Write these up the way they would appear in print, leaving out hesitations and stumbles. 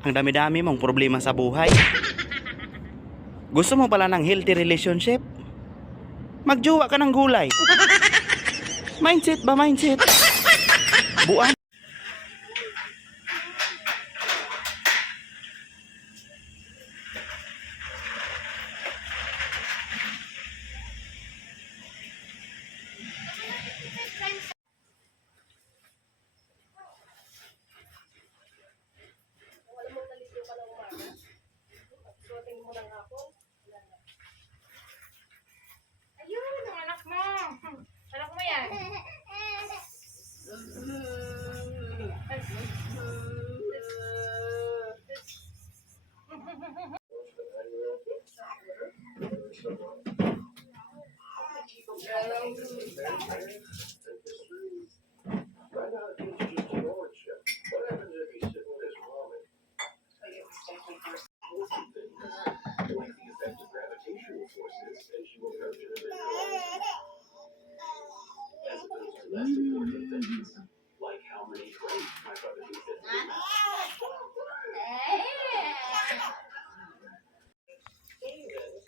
Ang dami-dami mong problema sa buhay. Gusto mo pala ng healthy relationship? Magjowa ka ng gulay. Mindset ba mindset? Buwan. Ayun, ang anak mo. Anak mo yan.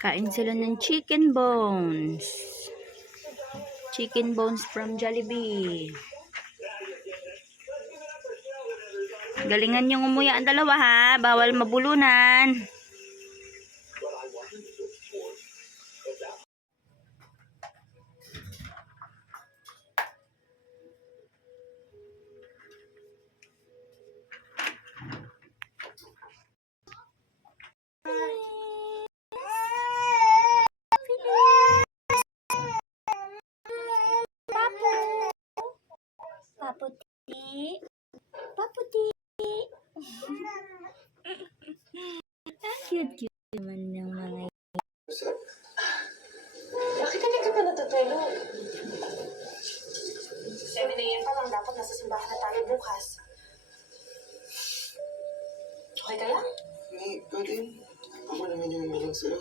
Kain sila ng chicken bones. Chicken bones from Jollibee. Galingan yung umuya ang dalawa ha. Bawal mabulunan. Paputi. Paputi. Ang cute-cute naman ng mga Bakit hindi ka pa natutulog? 7 AM pa lang, dapat nasa simbahan na tayo bukas. Okay ka lang? Hindi, pwede. Ako naman yung umiling sa'yo.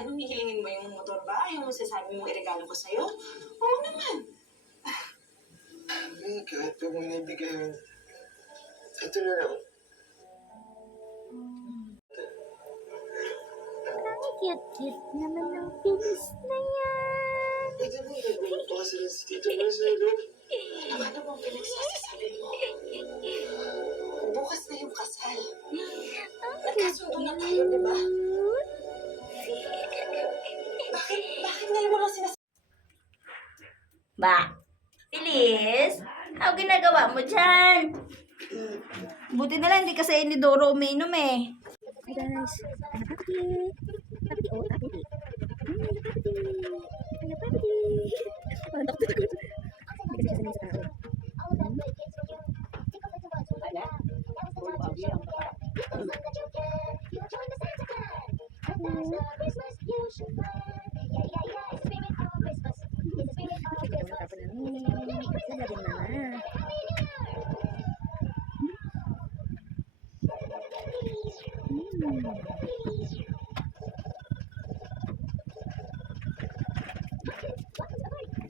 Anong hihilingin mo, yung motor ba? Yung masasabi mong iregalo ko sa'yo? Oo naman. Hindi, kahit pag may naibigay yun. Ito na lang. Ang cute-cute naman ng pinis na yan. Pwede mo, nagulog pa kasi si Tito Marcelo. Ano bang pinagsasasabi mo? Bukas na yung kasal. Nagkasundo na tayo, di ba? Bakit ngayon mo lang sinasabi? Ba? Feliz? Ano ginagawa mo dyan? Buti na lang hindi kasi ni Doro uminom eh. Hi guys. Ano papi? Papi oh, papi. Papi. Ano papi? Parang takot ako. Hindi kasi sanay sa tao.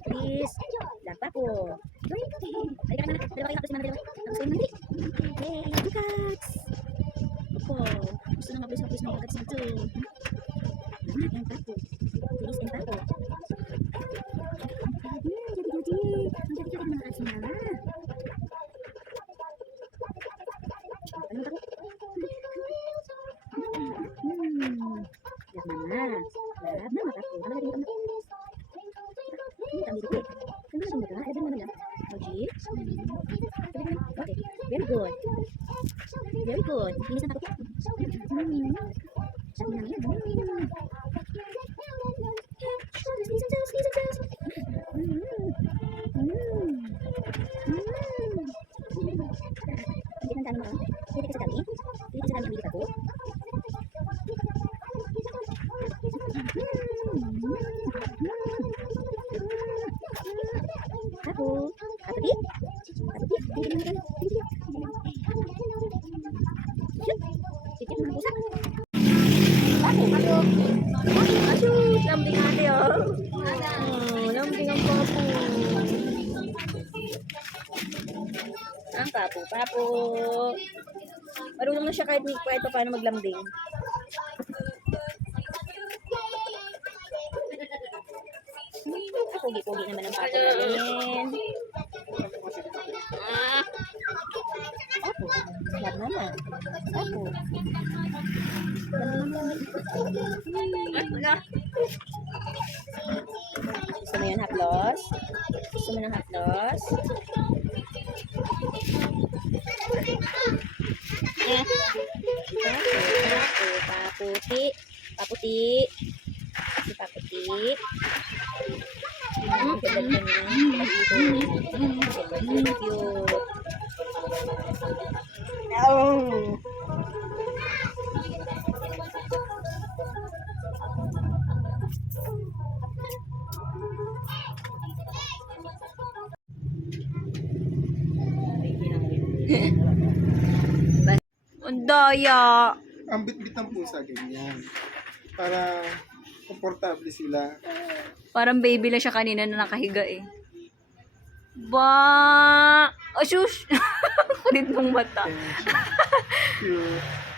Please, dapat po. Ay, kaya na, dalawa kayo tapos na dalawa. Tapos kayo mandi. Yay, bukas. Opo, gusto na mabilis na bukas nito. Anak, yung tapo. Bilis yung tapo. Jadi. Ang jadi mga kasi mama. Ano tapo? Lab mama. Lab mama tapo. Ano lagi mama? Ini kami dulu. Kenapa kamu dah? Ada mana dah? Oji. Okay. Very good. Very good. Ini sama aku. Sabi namin. Hindi man tayo mga. Hindi ka sa kami. Hindi ka sa kami bilit ako. Aku. Apa di? Apa di? Ini kan. Sikit mana pusat? Aku. Aduh, lambing ada ya. Lambing ang papo. Ang papo. Marunong na siya kahit pa paano maglambing. Pogi-pogi naman ang pato namin. Opo, sarap naman. Opo. Gusto mo yun, haplos? Gusto mo ng haplos? Paputi. Paputi. Si Paputi. Ang ganda niya. Cute. Oh. Ang daya. Ang bitbit ng pusa, ganyan. Para komportable sila. Parang baby lang siya kanina na nakahiga eh. Ba! Oh, shush! Kulit mong mata. Cute.